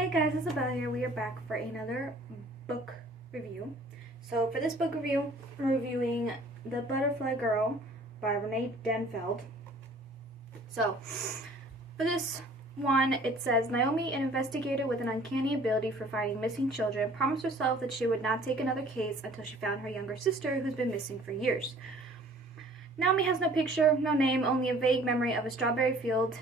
Hey guys, Isabella here. We are back for another book review. So for this book review, I'm reviewing The Butterfly Girl by Renee Denfeld. So for this one, it says, Naomi, an investigator with an uncanny ability for finding missing children, promised herself that she would not take another case until she found her younger sister who's been missing for years. Naomi has no picture, no name, only a vague memory of a strawberry field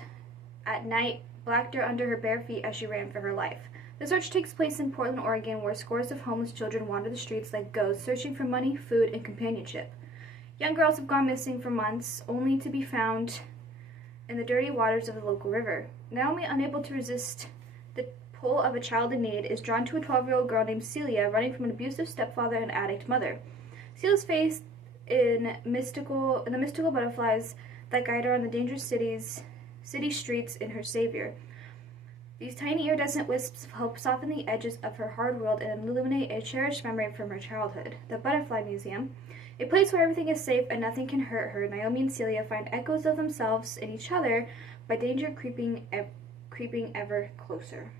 at night, black dirt under her bare feet as she ran for her life. The search takes place in Portland, Oregon, where scores of homeless children wander the streets like ghosts, searching for money, food, and companionship. Young girls have gone missing for months, only to be found in the dirty waters of the local river. Naomi, unable to resist the pull of a child in need, is drawn to a 12-year-old girl named Celia, running from an abusive stepfather and addict mother. Celia's faith in the mystical butterflies that guide her on the dangerous city streets in her savior. These tiny iridescent wisps of hope soften the edges of her hard world and illuminate a cherished memory from her childhood. The Butterfly Museum, a place where everything is safe and nothing can hurt her. Naomi and Celia find echoes of themselves in each other, by danger creeping ever closer.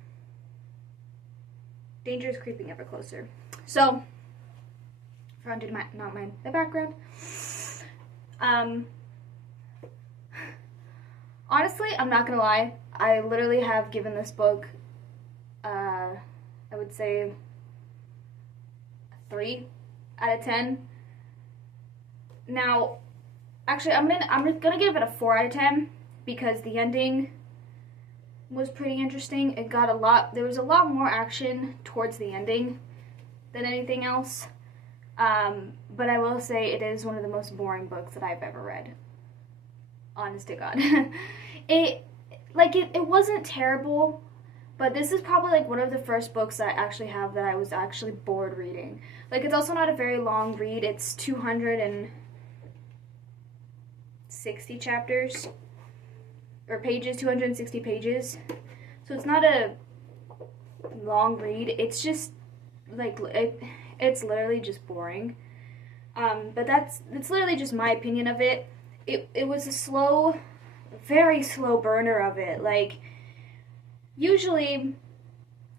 Danger is creeping ever closer. So, for did not mind the background. Honestly, I'm not gonna lie, I literally have given this book, I would say 3 out of 10. Now, actually, I'm gonna give it a 4 out of 10 because the ending was pretty interesting. There was a lot more action towards the ending than anything else. But I will say it is one of the most boring books that I've ever read. Honest to God. It wasn't terrible, but this is probably like one of the first books I actually have that I was actually bored reading. Like, it's also not a very long read. It's 260 chapters or pages, 260 pages. So it's not a long read. It's just like it's literally just boring. But it's literally just my opinion of it. It was a very slow burner of it. Like, usually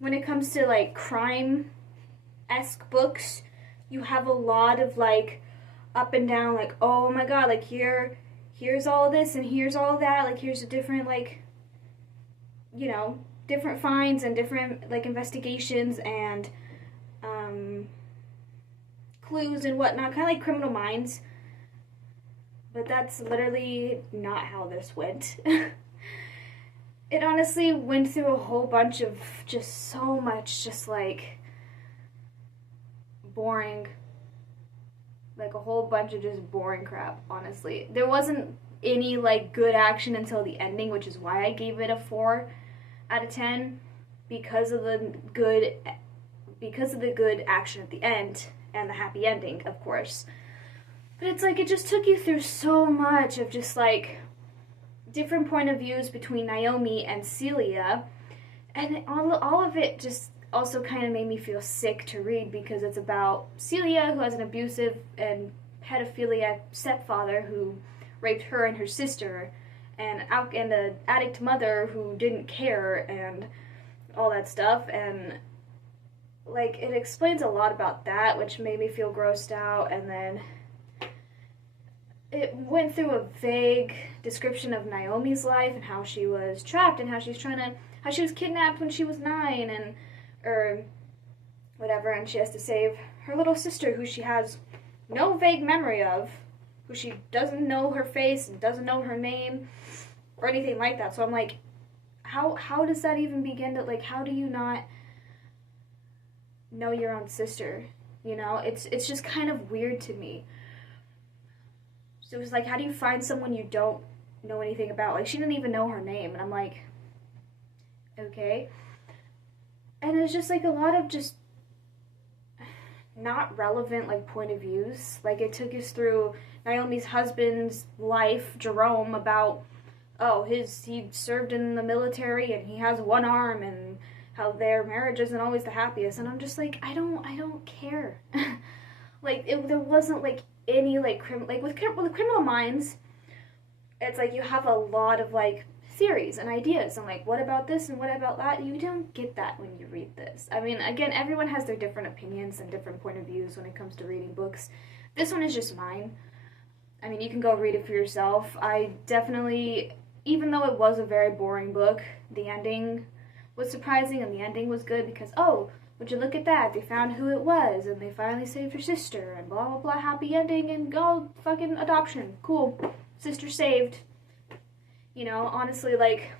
when it comes to like crime-esque books, you have a lot of like up and down, like, oh my god, like here's all this and here's all that, like here's a different, like, you know, different finds and different like investigations and clues and whatnot, kind of like Criminal Minds. But that's literally not how this went. It honestly went through a whole bunch of just so much just like boring, like a whole bunch of just boring crap, honestly. There wasn't any like good action until the ending, which is why I gave it a 4 out of 10 because of the good action at the end and the happy ending, of course. But it's like it just took you through so much of just like different point of views between Naomi and Celia, and all of it just also kind of made me feel sick to read because it's about Celia, who has an abusive and pedophiliac stepfather who raped her and her sister, and an addict mother who didn't care and all that stuff, and like it explains a lot about that, which made me feel grossed out. And then it went through a vague description of Naomi's life and how she was trapped and how she was kidnapped when she was 9 or whatever, and she has to save her little sister who she has no vague memory of, who she doesn't know her face and doesn't know her name or anything like that. So I'm like, how does that even begin to, like, how do you not know your own sister? You know, it's just kind of weird to me. So it was like, how do you find someone you don't know anything about? Like, she didn't even know her name, and I'm like, okay. And it was just like a lot of just not relevant like point of views. Like, it took us through Naomi's husband's life, Jerome, about he served in the military and he has one arm, and how their marriage isn't always the happiest. And I'm just like, I don't care. Like, there wasn't like any like with Criminal Minds, it's like you have a lot of like theories and ideas and like, what about this and what about that? You don't get that when you read this. I mean, again, everyone has their different opinions and different point of views when it comes to reading books. This one is just mine. I mean, you can go read it for yourself. I definitely, even though it was a very boring book, the ending was surprising and the ending was good because, oh, would you look at that? They found who it was and they finally saved her sister and blah, blah, blah, happy ending and go fucking adoption. Cool. Sister saved. You know, honestly, like,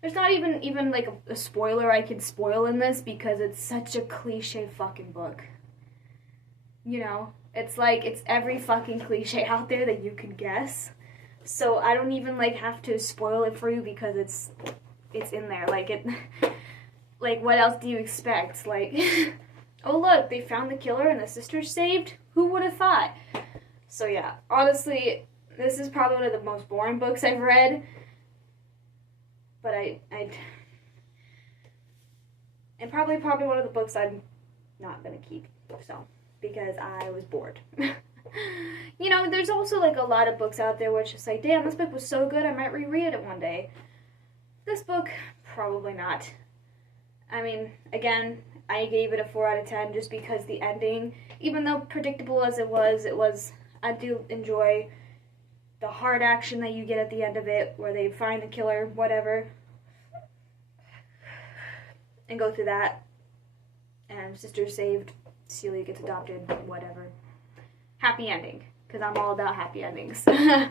there's not even like a spoiler I could spoil in this because it's such a cliche fucking book. You know? It's like, it's every fucking cliche out there that you could guess. So I don't even, like, have to spoil it for you because it's in there. Like, like, what else do you expect? Like, oh look, they found the killer and the sister's saved? Who would have thought? So yeah, honestly, this is probably one of the most boring books I've read. But and probably one of the books I'm not gonna keep, so, because I was bored. You know, there's also, like, a lot of books out there where it's just like, damn, this book was so good, I might reread it one day. This book, probably not. I mean, again, I gave it a 4 out of 10 just because the ending, even though predictable as it was, I do enjoy the hard action that you get at the end of it, where they find the killer, whatever, and go through that, and sister's saved, Celia gets adopted, whatever. Happy ending, because I'm all about happy endings. But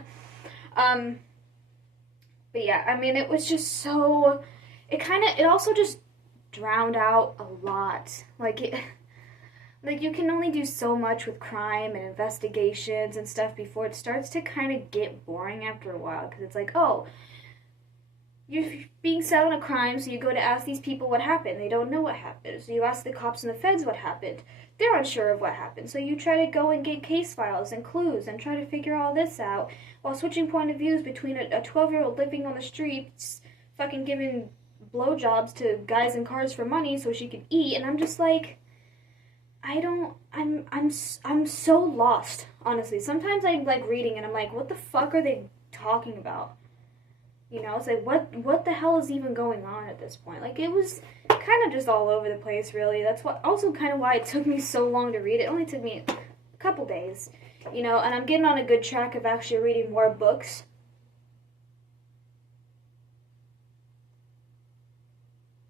yeah, I mean, it was just so, it also just drowned out a lot. Like, you can only do so much with crime and investigations and stuff before it starts to kind of get boring after a while, because it's like, oh, you're being set on a crime, so you go to ask these people what happened. They don't know what happened. So you ask the cops and the feds what happened. They're unsure of what happened. So you try to go and get case files and clues and try to figure all this out while switching point of views between a 12-year-old living on the streets, fucking giving blowjobs to guys in cars for money so she could eat. And I'm just like, I'm so lost, honestly. Sometimes I'm like reading and I'm like, what the fuck are they talking about? You know, it's like, what the hell is even going on at this point? Like, it was kind of just all over the place, really. That's what, also kind of why it took me so long to read. It only took me a couple days, you know, and I'm getting on a good track of actually reading more books.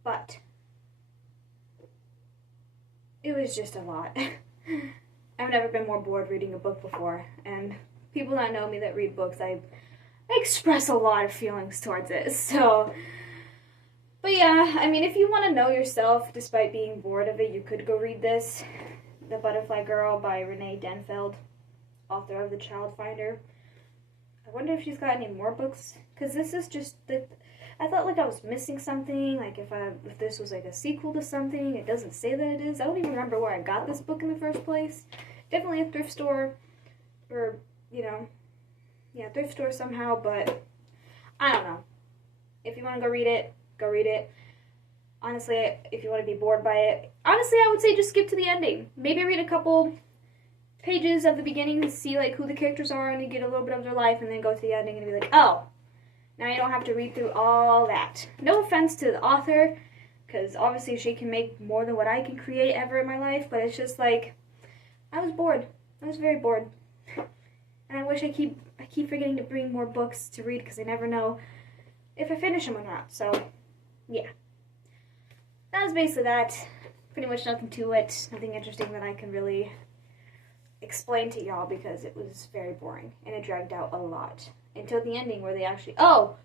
But it was just a lot. I've never been more bored reading a book before, and people that know me that read books, I express a lot of feelings towards it, so. But yeah, I mean, if you want to know yourself despite being bored of it, you could go read this, The Butterfly Girl by Renee Denfeld, author of The Child Finder. I wonder if she's got any more books, because this is just, I thought like I was missing something, like if this was like a sequel to something. It doesn't say that it is. I don't even remember where I got this book in the first place. Definitely a thrift store, or, you know, yeah, thrift store somehow, but I don't know. If you want to go read it, go read it. Honestly, if you want to be bored by it, honestly, I would say just skip to the ending. Maybe read a couple pages of the beginning to see like who the characters are and you get a little bit of their life, and then go to the ending and be like, oh, now you don't have to read through all that. No offense to the author, because obviously she can make more than what I can create ever in my life, but it's just like, I was bored. I was very bored. And I wish I keep forgetting to bring more books to read, because I never know if I finish them or not. So, yeah. That was basically that. Pretty much nothing to it. Nothing interesting that I can really explain to y'all, because it was very boring. And it dragged out a lot. Until the ending, where they actually, oh,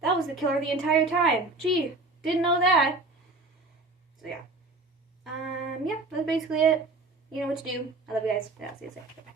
that was the killer the entire time. Gee, didn't know that. So, yeah. Yeah, that's basically it. You know what to do. I love you guys. Yeah, I'll see you soon. Bye.